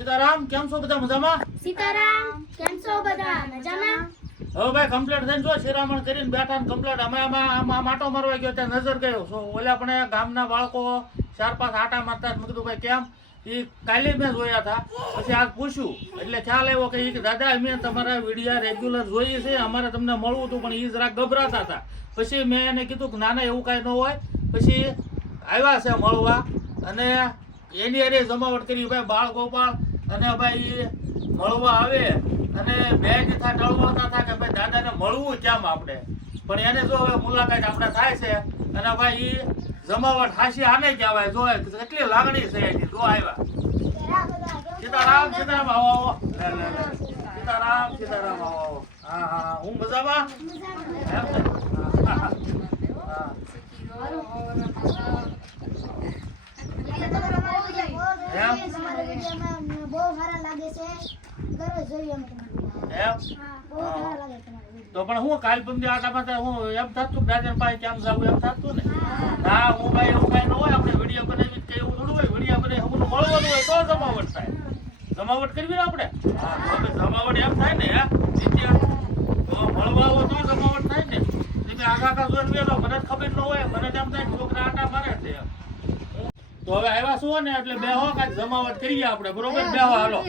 સીતારામ કેમ છો બધા મજામાં? સીતારામ કેમ છો બધા? મજામાં? હવે ભાઈ કમ્પ્લેટ થઈને જો શિરામણ કરીને બેઠા કમ્પ્લેટ અમે આમાં માટો મારવા ગયો ત્યાં નજર ગયો. છો ઓલા પણ ગામના બાળકો ચાર પાંચ આટા મારતા મેં કીધું ભાઈ કેમ? એ કાલે મેં જોયા હતા પછી આજ પૂછ્યું. એટલે ખ્યાલ આવ્યો કે દાદા અમે તમારા વિડીયા રેગ્યુલર જોઈએ છે. અમારે તમને મળવું હતું પણ એ જરાક ગભરાતા હતા પછી મેં એને કીધું કે ના ના એવું કાંઈ ન હોય. પછી આવ્યા છે મળવા. અને એની અરે જમાવટ કરી ભાઈ બાળ ગોપાળ અને ભાઈ મળવા આવે અને બે જ થા ટળવળતા હતા કે ભાઈ દાદાને મળવું કેમ આપણે? પણ એને જો હવે મુલાકાત આપણે થાય છે અને ભાઈ જમાવટ હાસી આને કહેવાય. જો કેટલી લાગણી છે એની. જો આવ્યા સીતારામ સીતારામ આવો આવો. સીતારામ સીતારામ આવો આવો. હા હા હું. મજામાં? એમ? હા, હા, હા. બહુ સારા લાગે છે. દરરોજ જોઈએ એમ? બહુ સારા લાગે તો પણ હું કાલ પમદી આટામાં તો હું એમ થતું દાદા પાસે કેમ જાવું એમ થતું ને? ના હું ભાઈ એવું કાંઈ ન હોય આપણે વીડિયો બનાવી કે એવું થોડું હોય વીડિયો બને હમણું મળવાનું હોય તો જમાવટ થાય. જમાવટ કરવી ને આપણે? હા જમાવટ એમ થાય ને હે? તો મળવા હોય તો જમાવટ થાય ને. આગા આગા જોઈને બેઠો મને ખબર ન હોય મને એમ થાય છોકરા આટા. તો હવે આવ્યા શું ને એટલે બેહો કાંઈક જમાવટ કરીએ આપણે બરોબર? બેહો હાલો.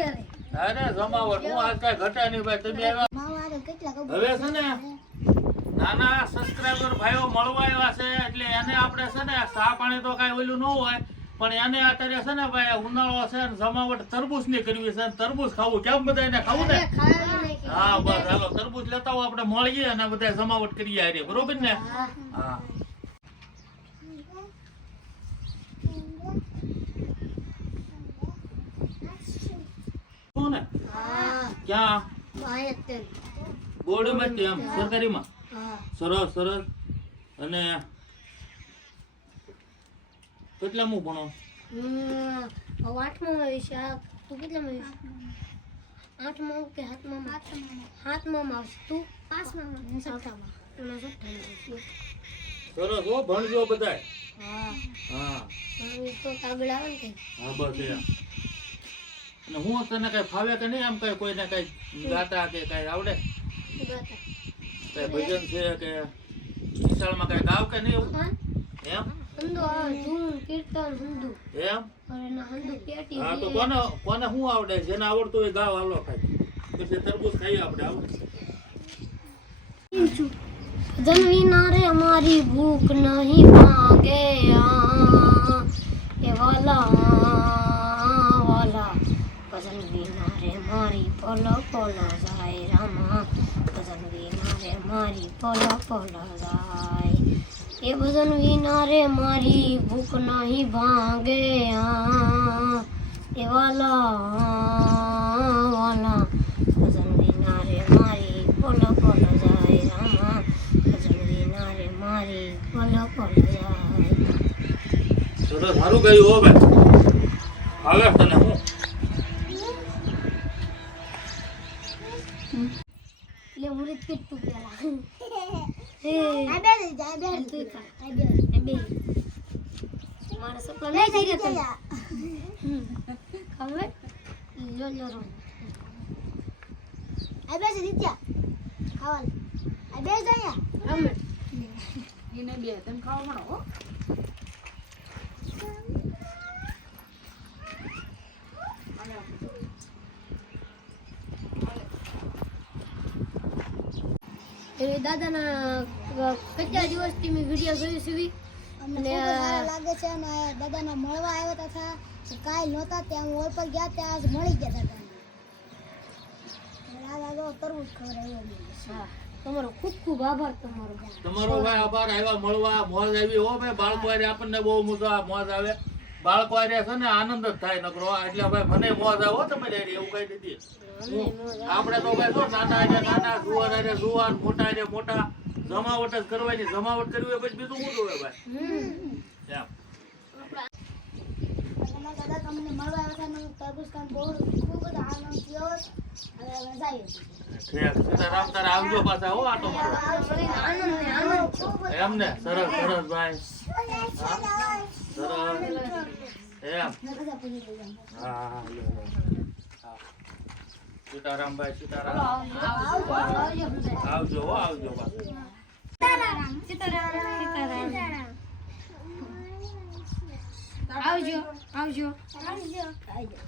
અરે જમાવટ હું આજ કાંઈ ઘટે નહીં ભાઈ તમે આવ્યા? હવે છે ને નાના સબસ્ક્રાઈબર ભાઈઓ મળવા આવ્યા છે એટલે એને આપણે છે ને સા પાણી તો કાંઈ ઓલું ન હોય પણ એને અત્યારે છે ને ભાઈ ઉનાળો છે ને જમાવટ તરબૂચની કરવી છે તરબૂચ ખાવું. કેમ બધા એને ખાવું ને? હા બસ હાલો તરબૂચ લેતા હોય આપણે મળીએ અને બધા જમાવટ કરીએ બરોબર ને? હા. શું ને. ક્યાં? બોર્ડમાં તેમ સરકારીમાં? સરસ સરસ. અને કેટલામું ભણો? આઠમાં આવીશ આ તું કેટલામાં આવીશ આઠમાં કે સાતમાં સાતમાં આવશે. તું? પાંચમાં એમાં છઠ્ઠામાં સરસ હો ભણજો બધાય. હા. હા. હું તો કાગળ આવે ને હા બસ એમ અને હું તને કઈ ફાવે કે નહીં આમ કઈ કોઈને કઈ ગાતા કે કઈ આવડે? કઈ ભજન છે કે નિશાળમાં કઈ ગાવ કે નહીં એવું? એમ? કોને શું આવડે? જેને આવડતું હોય ગાવ હાલો ખાઈ પછી તરબૂચ ખાઈએ આપણે આવડે. જન્મી રે અમારી ભૂખ નહીં આ. એ વાલા ભજન વિના મારી પલ પલ જાય, રામા. ભજન વિના મારી પલ પલ જાય. એ ભજન વિના રે મારી ભૂખ નહીં ભાગે. એ વાલા વાલા. ભજન વિના રે મારી પલ પલ જાય, રામા. ભજન વિના રે મારી પલ પલ જાય. સરસ સારું ગયું હો, ભાઈ. હાલે, તને હું એટલે હું રીત પીટ તું પેલા આ બે જાય બે તું ખા આ બે આ બે મારા સપના નહીં થઈ ગયા ખબર લો લો રો આ બે છે દીત્યા ખાવા આ બે જાય અમે એને બે તેમ ખાવા મળો. દાદાના કેટલા દિવસથી મેં વીડિયો જોયું સુધી અને લાગે છે અને દાદાના મળવા આવ્યા હતા કાંઈ નહોતા ત્યાં હું ઓર પર ગયા ત્યાં આજ મળી ગયા દાદા દાદા તરબૂચ ખવડાવ્યો હા તમારો ખૂબ ખૂબ આભાર તમારો. તમારો ભાઈ આભાર આવ્યા મળવા મોજ આવી. હો ભાઈ બાળકો આપણને બહુ મજા મોજ આવે. બાળકો રહ્યા છે ને આનંદ જ થાય નકરો. એટલે ભાઈ મને મોજ આવો હો તમારે એવું કઈ નથી આપણે તો ભાઈ જો નાના હારે નાના જુવાન હારે જુવાન મોટા હારે મોટા જમાવટ જ કરવાની જમાવટ કરવી પછી બીજું શું જોવે ભાઈ? એમ. દાદા તમને મળવા આવ્યા હતા અને તરબૂચ ખાન બહુ ખૂબ જ આનંદ થયો અને મજા આવી ઠીક સીતારામ તારે આવજો પાછા હો આટો મારવા. આનંદ ને આનંદ ખૂબ જ એમ ને સરસ સરસ ભાઈ એમ હા. સીતારામભાઈ સીતારામ. આવજો આવજો પાછું. આવજો આવજો.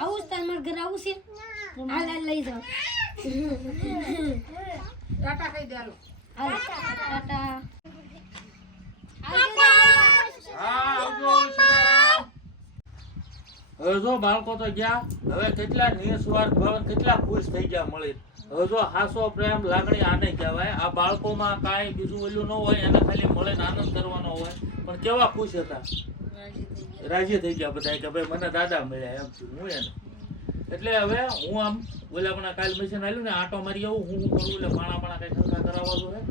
આવું તાર મારા ઘરે આવું છે? હાલ લઈ જાઓ. ટાટા કહી દે હાલો. હાલ. ટાટા! હા આવજો સીતારામ. હવે જો બાળકો તો ગયા હવે કેટલા નિસ્વાર્થ ભાવ કેટલા ખુશ થઈ ગયા મળી હવે જો હાસો પ્રેમ લાગણી આને કહેવાય. આ બાળકોમાં કાંઈ બીજું ઓલું ન હોય એને ખાલી મળીને આનંદ કરવાનો હોય. પણ કેવા ખુશ હતા? રાજી થઈ ગયા. બધા કે ભાઈ મને દાદા મળ્યા એમ હું એને. એટલે હવે હું આમ ઓલા પણ કાલ મશીન આવ્યું ને આટો મારી આવું હું શું કરું? એટલે પાણા પાણા કઈ ખર્ચા કરાવવાનું હે.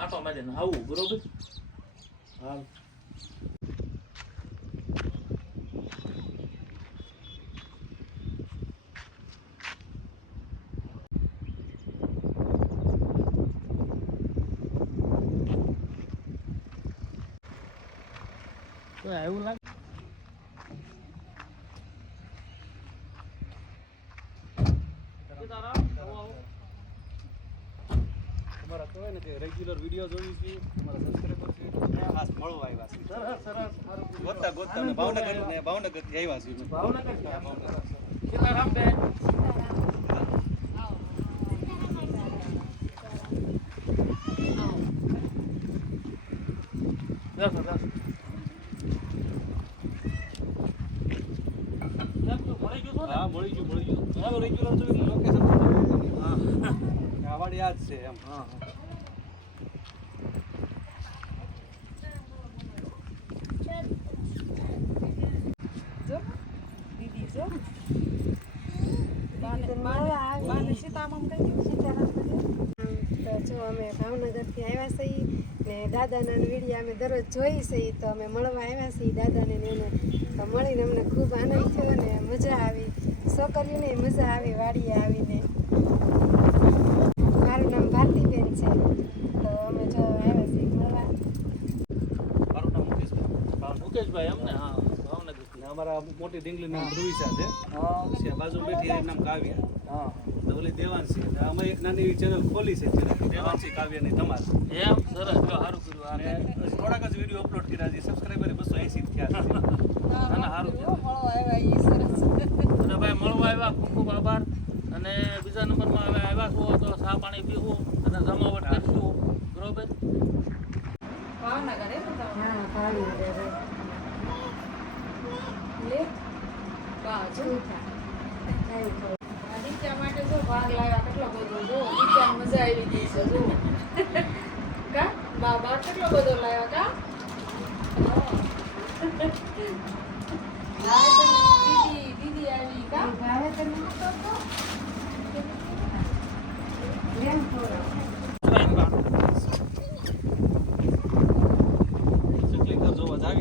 આટો મારીને આવું બરોબર? હા. તો એવું લાગે તમારા કહેવાય ને કે રેગ્યુલર વીડિયો જોઈ છે તમારા સબસ્ક્રાઈબર છે ખાસ મળવા આવ્યા છે સરસ સરસ ગોતા ગોતા ને ભાવનગર ને ભાવનગરથી આવ્યા છે ભાવનગર. સીતારામ બેન. કેમ મળી ગયું? હા મળી ગયું મળી ગયું રેગ્યુલર જોઈ લોકેશન હા. આ યાદ જ છે એમ હા. દીદી જો બાને બાને સીતારામ કહી દે સીતારામ કહી દે તો જો અમે ભાવનગરથી આવ્યા છીએ ને દાદાના વીડિયો અમે દરરોજ જોઈ છીએ તો અમે મળવા આવ્યા છીએ દાદાને ને એને. તો મળીને અમને ખૂબ આનંદ થયો ને મજા આવી. છોકરીઓને મજા આવી વાડીએ આવીને. મારું નામ ભારતીબેન છે. તો અમે જો આવ્યા છીએ મળવા. મારું નામ મુકેશભાઈ. મુકેશભાઈ એમને? હા ભાવનગરથી. અમારા મોટી ડીંગલી નામ ધ્રુવિસા છે. હા. પછી આ બાજુ બેઠી નામ કાવ્યા. હા. ઓલી દેવાંશી ને અમે એક નાની એવી ચેનલ ખોલી છે. દેવાંશી કાવ્યાની તમારે. એમ? સરસ. જો સારું કર્યું અને થોડાક જ વીડિયો અપલોડ કર્યા છે. સબસ્ક્રાઈબર બસો એસી થયા છે. ના, ના, સારું જો મળો આવ્યા ઈ સરસ. અને ભાઈ મળવા આવ્યા. ખૂબ ખૂબ આભાર. અને બીજા નંબરમાં હવે આવ્યા છો તો સા પાણી પીવું અને જમાવટ કરશું. બરોબર ભાવનગર હે ને તમારું? હા ભાવનગર લે વાહ જો કાંઈ કહું. આ દીકરા માટે જો ભાગ લાવ્યા કેટલો બધો જો દીકરાને મજા આવી ગઈ છે જો કા બા બા કેટલો બધો લાવ્યા કા હા. દીદી દીદી આવી કા ભાવે તને લેમ થોડો ચકલી ઘર જોવા જ આવી છે હવે ભાઈ એમાં મુકેશભાઈ છે ને કોઈ ચા નથી પીતા એટલે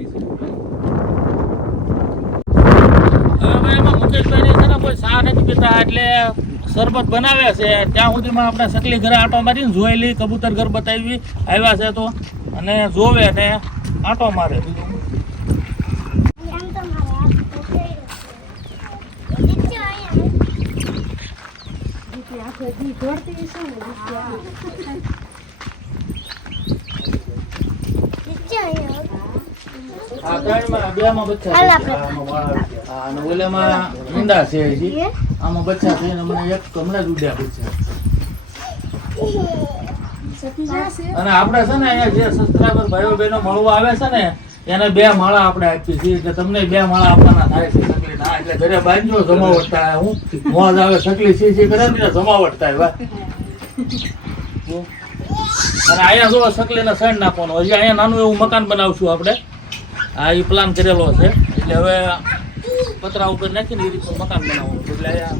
શરબત બનાવે છે. ત્યાં સુધીમાં આપણે સકલી ઘરે આંટો મારીને જોઈ લઈ કબૂતર ઘર બતાવી આવ્યા છે તો. અને જોવે ને આંટો મારે. બીજું દીકરી આખો દી દોડતી છે ને દીકરી આ ત્રણમાં બેમાં બચ્ચા છે. આમાં વાળ છે. હા, અને ઓલામાં ઈંડા છે હજી. હમણાં જ ઉડ્યા બચ્ચા અને આપણે છે ને અહીંયા જે સબસ્ક્રાઈબર ભાઈઓ બહેનો મળવા આવે છે ને, એને બે માળા આપણે આપીએ છીએ. એટલે તમને બે માળા આપવાના થાય છે એટલે ઘરે બાંધજો, જમાવટ થાય. હું મોજ આવે સકલી સી સી કરે ને જમાવટ થાય, વાહ. અને અહીંયા જો સકલીને સાઈડ નાખવાનો. હજી અહીંયા નાનું એવું મકાન બનાવશું આપણે. આ એ પ્લાન કરેલો છે. એટલે હવે પતરા ઉપર નાખીને એ રીતનું મકાન બનાવવાનું એટલે આ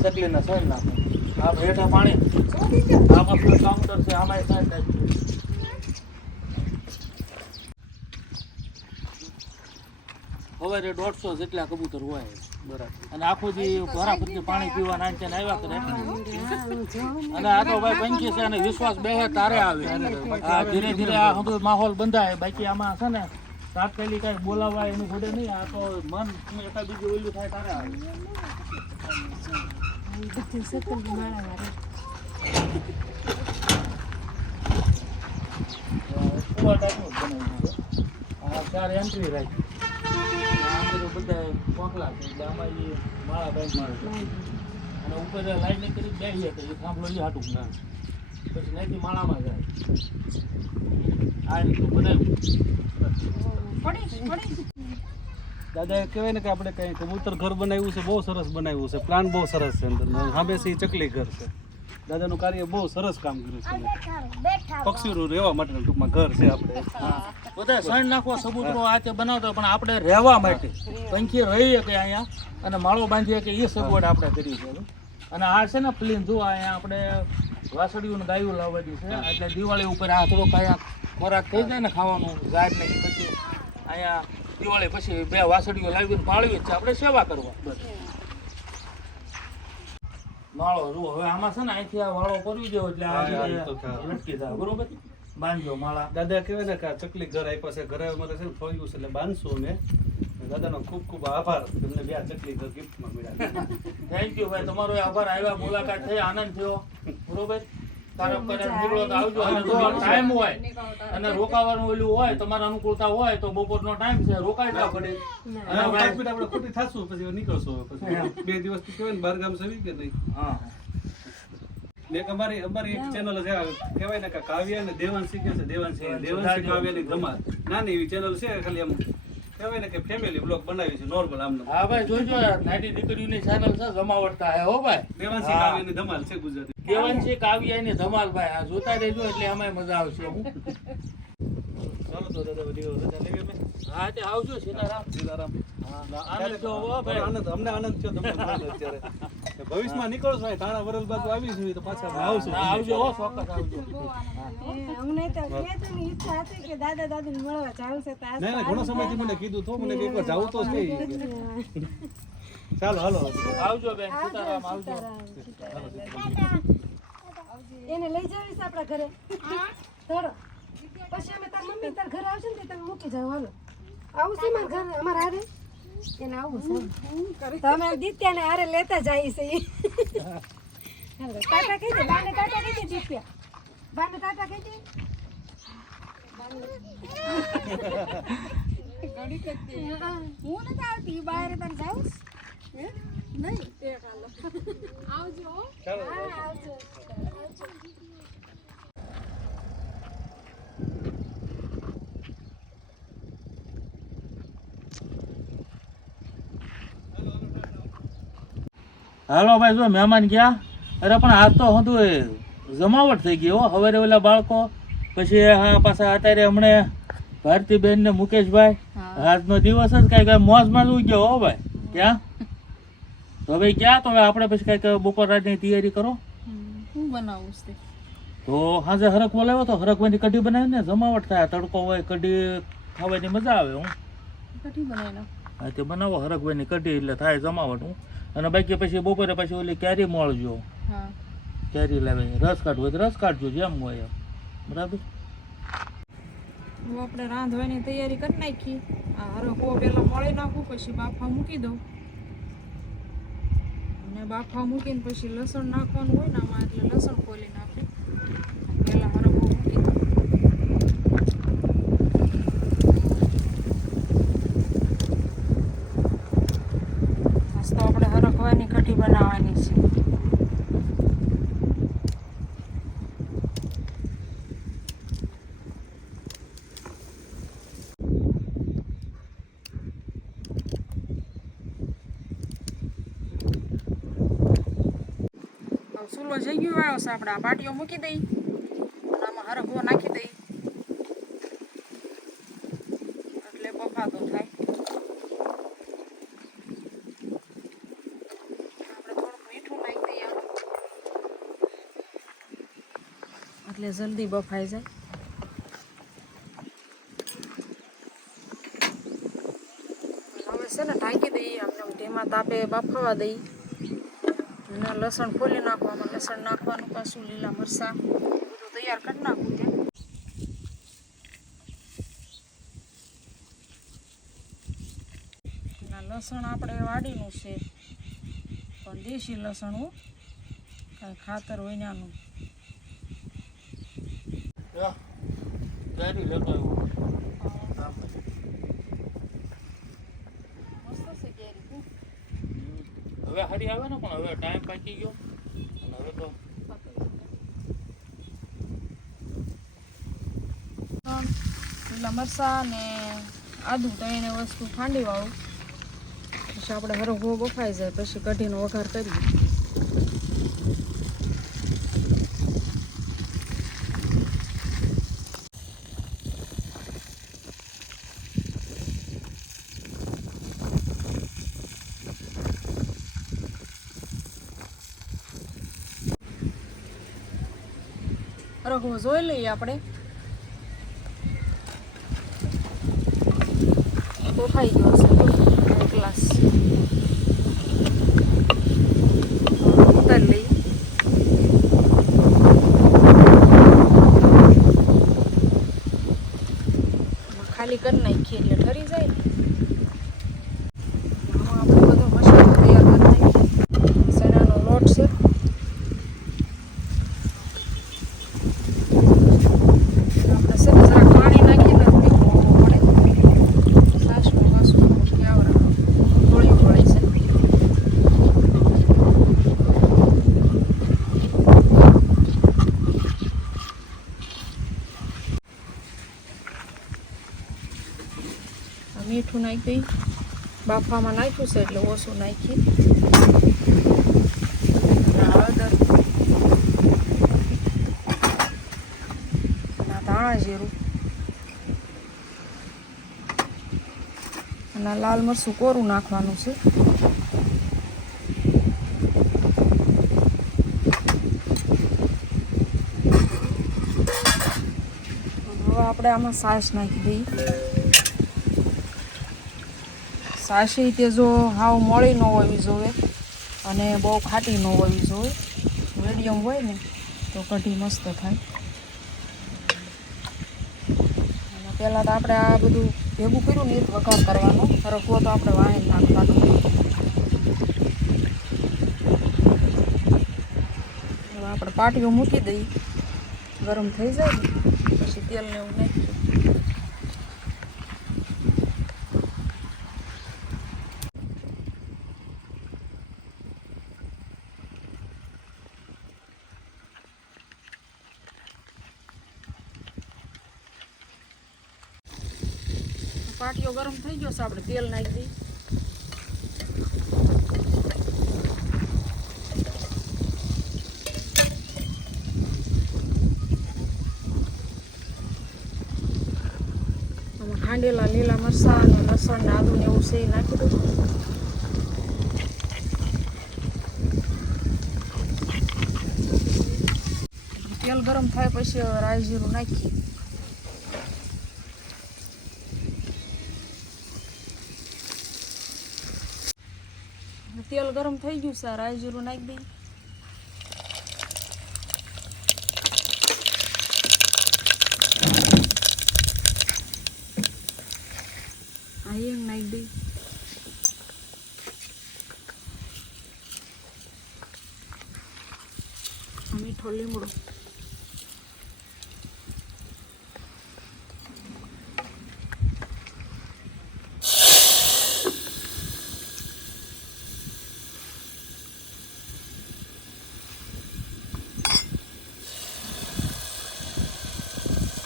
સકલીને સણ નાખે આ હેઠા પાણી. આમાં પેલું કાઉન્ટર છે આમાં સાઈડ સવારે દોઢસો જેટલા કબૂતર હોય. અને આખું જે ઘોરા પછી પાણી પીવા નાચે ત્યાં આવ્યા કરે અને આ તો ભાઈ પંખી છે અને વિશ્વાસ બે તારે આવે. આ ધીરે ધીરે આ બધું માહોલ બંધાય. બાકી આમાં છે ને તાત્કાલિક કાંઈ બોલાવાય એનું ઘડે નહીં. આ તો મન એકા બીજું ઓલું થાય તારે આવે. ચાર એન્ટ્રી રાખી. બધું બધા પોકલા છે, એટલે એ માળા બેંક મારે અને ઉપર લાઈટ કરી બેસીએ તો એ થાંભલો ના પછી નાખી માળામાં જાય. આ રીતનું બનાવ્યું દાદા કહેવાય ને કે આપણે કંઈ કબૂતર ઘર બનાવ્યું છે, બહુ સરસ બનાવ્યું છે. પ્લાન બહુ સરસ છે અંદર. સામે છે ચકલી ઘર છે. દાદાનું કાર્ય બહુ સરસ કામ કર્યું છે. પક્ષીઓ રહેવા માટેનું ટૂંકમાં ઘર છે આપણે. બધા સણ નાખવા સબૂતરો આ તે બનાવતો પણ આપણે રહેવા માટે પંખી રહીએ કે અહીંયા અને માળો બાંધીએ કે એ સગવડ આપણે કરી છે અને આ છે ને પ્લીન જો અહીંયા આપણે વાસળીઓને ગાયું લાવવાની છે એટલે દિવાળી ઉપર આ થોડોક અહીંયા ખોરાક થઈ જાય ને ખાવાનું ગાય ને પછી અહીંયા દિવાળી પછી બે વાસળીઓ લાવીને પાળવી જ છે આપણે સેવા કરવા. બસ. માળો જુઓ. હવે આમાં છે ને અહીંથી આ વાળો કરવી દેવો એટલે આ. લટકી જાય બરોબર? બાંધજો માળા. દાદા કહેવાય ને કે આ ચકલી ઘર આપ્યા છે. ઘરે અમારે છે ને ફળ્યું છે એટલે બાંધશું અમે. દાદાનો ખૂબ ખૂબ આભાર. તમને બે ચકલી ઘર ગિફ્ટમાં મળ્યા થેન્ક યુ ભાઈ. તમારો આભાર. આવ્યા મુલાકાત થઈ. આનંદ થયો. બરોબર? અને ટાઈમ હોય અને રોકાવાનું ઓલું હોય તમારા અનુકૂળતા હોય તો બપોરનો ટાઈમ છે રોકાઈ જાવ ઘડી આપણે એક મિનિટ આપણે ખોટી થાશું પછી નીકળશું પછી. બે દિવસ કહેવાય ને બાર ગામ સવી કે નહીં? હા. એક અમારી અમારી એક ચેનલ છે કેવાય કહેવાય ને કે કાવ્ય ને દેવાંશી કે છે દેવાંશી દેવાંશી કાવ્યની ધમાલ. નાની એવી ચેનલ છે ખાલી આમ કહેવાય ને કે ફેમિલી બ્લોગ બનાવી છે નોર્મલ આમ હા ભાઈ જોજો નાની દીકરીઓની ચેનલ છે જમાવટતા હે હો ભાઈ. દેવાંશી. કાવ્યની ધમાલ છે ગુજરાતી. દેવાંશી કાવ્યાની ધમાલ ભાઈ આ જોતા રહેજો એટલે અમાય મજા આવશે. હું ચાલો તો દાદા. વીડિયો રજા લેવી અમે. હા તે આવજો સીતારામ. સીતારામ. હા આનંદ થયો હો ભાઈ. આનંદ અમને આનંદ થયો તમને અત્યારે. ભવિષ્યમાં નીકળશું ભાઈ તાણા વરલ બાજુ આવીશું તો પાછા આવશું. આવજો ચોક્કસ આવજો. અમને તો કહેવાની ઈચ્છા હતી કે દાદા દાદી મળવા તો નહીં ઘણો સમયથી મને કીધું તો મને એકવાર જાવું તો છે ચાલો હાલો આવજો બેન. સીતારામ આવજો. એને લઈ જવી છે આપણા ઘરે. થોડો પછી અમે તાર મમ્મી તાર ઘરે આવશે ને તમે મૂકી જાવ હાલો. આવું છે મારા ઘરે અમારા હારે? એને આવું છે. તમે દિત્યાને હારે લેતા જાય છે ટાટા કહી દે બાને ટાટા કહી દે દિત્યા. બાને ટાટા કહી દે. હું નથી આવતી બહાર તાર જાઉં નહીં? આવજો. હા આવજો. હાલો ભાઈ જો મહેમાન ગયા? અરે પણ આજ તો હતું એ જમાવટ થઈ ગઈ હો. હવે ઓલા બાળકો પછી હા પાછા અત્યારે હમણે ભારતીબેન ને મુકેશભાઈ આજનો દિવસ જ કઈ કઈ મોજમાં જ ગયો હો ભાઈ. ક્યાં? તો ભાઈ ક્યાં? તો હવે આપણે પછી કંઈક બપોર રાતની તૈયારી કરો. શું બનાવું છે? તો સાંજે હરક બોલાવ્યો તો હરકવાની કઢી બનાવી ને જમાવટ થાય. તડકો હોય કઢી ખાવાની મજા આવે હું. કઢી બનાવી હા તે બનાવો હરકભાઈની કઢી એટલે થાય જમાવટ હું. અને બાકી પછી બપોરે પછી ઓલી કેરી મળજો. કેરી લાવે. રસ કાઢવો હોય તો રસ કાઢજો જેમ હોય. બરાબર? આપણે રાંધવાની તૈયારી કરી નાખી. આ હરકો પેલા મળી નાખું પછી બાફા મૂકી દઉં. અને બાફા મૂકીને પછી લસણ નાખવાનું હોય ને આમાં એટલે લસણ ખોલી નાખું. પહેલાં હરકો મૂકી દઉં આજ તો આપણે કઢી બનાવવાની છે. ચૂલો જઈ ગયો આવ્યો છે આપણે પાટીઓ મૂકી દઈ. આમાં હરગવો નાખી દઈ એટલે બફાતો થાય આપણે થોડુંક મીઠું નાખી દઈએ આમાં. જલ્દી બફાઈ જાય. હવે છે ને ઢાંકી દઈએ આપણે ધીમા તાપે બફાવા દઈએ. અને લસણ ફોલી નાખવામાં લસણ નાખવાનું પાછું લીલા મરચાં બધું તૈયાર કરી નાખું ત્યાં. લસણ આપણે વાડીનું છે પણ દેશી લસણ કાંઈ ખાતર હોય ને આનું લ્યો, કેરી લેતો હવે હરી આવે ને પણ હવે ટાઈમ પાકી ગયો. અને હવે તો પેલા મરસા ને આદુ ત્રણે વસ્તુ ખાંડી વાળું. પછી આપણે હરખો બફાઈ જાય, પછી કઢીનો વઘાર કરીએ. હરખો જોઈ લઈએ આપણે. બફાઈ ગયો છે ગ્લાસ ઉતારી લઈએ. ખાલી કરી નાખીએ એટલે ઠરી જાય ને આમાં આપણે બધો મસાલો તૈયાર કરી નાખીએ ચણાનો લોટ છે આપણે છે ને જરાક પાણી નાખીને પીવું પડે છાશનું વાસું કેવડા ગોળી ગોળી છે આ મીઠું નાખી દઈ બાફામાં નાખ્યું છે એટલે ઓછું નાખી. હળદર ધાણા જીરું. અને લાલ મરચું કોરું નાખવાનું છે. આપણે આમાં સાસ નાખી દઈએ. સાસી તે જો હાવ મળી ન હોવી જોવે અને બહુ ખાટી ન હોવી જોવે મીડિયમ હોય ને તો કઢી મસ્ત થાય. અને પહેલાં તો આપણે આ બધું ભેગું કર્યું ને એ જ વઘાર કરવાનો. રખવો તો આપણે વાણી નાખવાનું આપણે પાટીઓ મૂકી દઈએ. ગરમ થઈ જાય પછી તેલ ને એવું નાખી પાટીઓ ગરમ ગયો છે, આપણે તેલ નાખી દઈએ. ખાંડેલા લીલા મરસા અને લસણ ને આદુ ને એવું છે નાખી દઉં. તેલ ગરમ થાય પછી રાઈ જીરું નાખીએ. તેલ ગરમ થઈ ગયું છે રાઈ જીરું નાખી દઈએ આ હિંગ નાખી દઈએ આ મીઠો લીમડો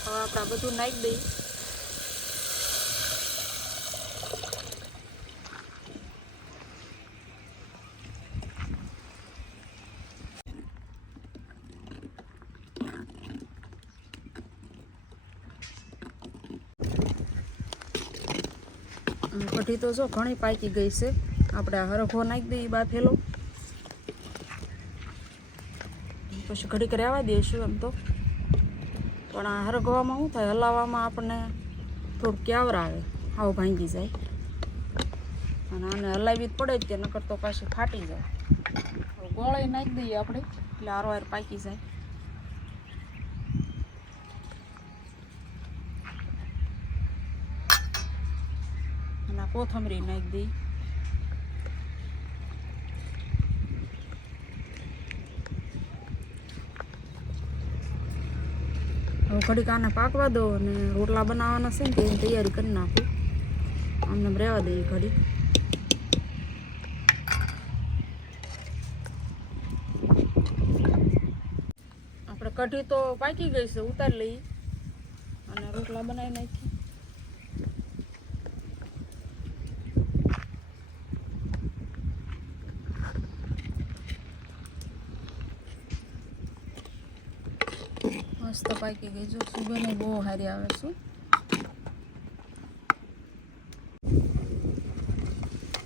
હવે આપણે બધું નાખી દઈ. કઢી તો જો ઘણી પાકી ગઈ છે. આપણે હરખો નાખી દઈએ બાફેલો પછી ઘડીક રહેવા દઈશું એમ તો. પણ આ હરગવામાં શું થાય? હલાવવામાં આપણને થોડુંક ક્યાવર આવે. આવ ભાંગી જાય. અને આને હલાવી જ પડે જ તે નકર તો પાછી ફાટી જાય. ગોળાઈ નાખી દઈએ આપણે, એટલે હારો પાકી જાય. અને કોથમરી નાખી દઈએ. હું ઘડીક પાકવા દો અને રોટલા બનાવવાના છે ને તેની તૈયારી કરી નાખું. આમને રહેવા દઈએ ઘડીક. આપણે કઢી તો પાકી ગઈ છે, ઉતારી લઈએ. અને રોટલા બનાવી નાખીએ. મસ્ત પાકી ગઈ. જો સુગંધ બહુ સારી આવે છે.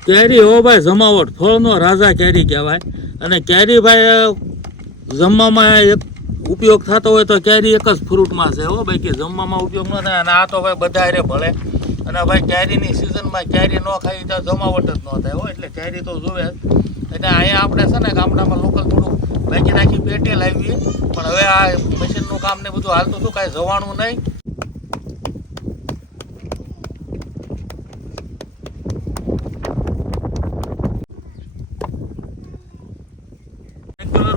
કેરી હો ભાઈ, જમાવટ. ફળનો રાજા કેરી કહેવાય. અને કેરી ભાઈ જમવામાં ઉપયોગ થતો હોય તો કેરી એક જ ફ્રૂટમાં છે હો ભાઈ, કે જમવામાં ઉપયોગ ન થાય. અને આ તો ભાઈ બધા રે ભળે અને ભાઈ કેરીની સિઝનમાં કેરી ન ખાઈ તો જમાવટ જ ન થાય હો. એટલે કેરી તો જોવે. એટલે અહીંયા આપણે છે ને ગામડામાં લોકલ થોડુંક બાકી નાખી પેટે લાવીએ. પણ હવે આ મશીનનું કામ ને બધું હાલતું હતું, કાંઈ જવાનું નહીં.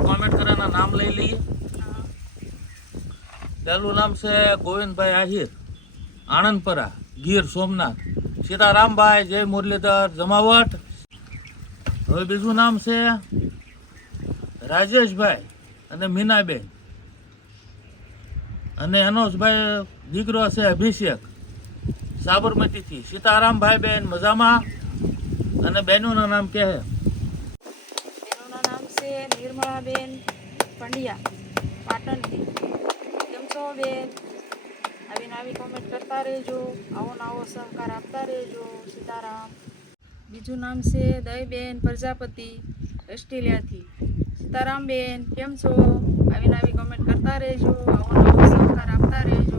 કોમેન્ટ નામ લઈ લઈએ. પહેલું નામ છે ગોવિંદભાઈ આહિર, આણંદપરા, ગીર સોમનાથ, સીતારામભાઈ, જય મુરલીધર, જમાવટ. હવે બીજું નામ છે રાજેશભાઈ અને મીનાબેન. અને એનો જ ભાઈ દીકરો છે અભિષેક, સાબરમતીથી. સીતારામભાઈ બેન, મજામાં? અને બહેનોના નામ કે છે એનું નામ છે નિર્મળાબેન પંડ્યા, પાટણથી. કેમ છો બેન આવી નવી કોમેન્ટ કરતા રહેજો, આવો નવો સહકાર આપતા રહેજો, સીતારામ. બીજું નામ છે દયબેન પ્રજાપતિ, ઓસ્ટ્રેલિયાથી. સીતારામ બેન કેમ છો? આવી આવી કોમેન્ટ કરતા રહેજો આવો ને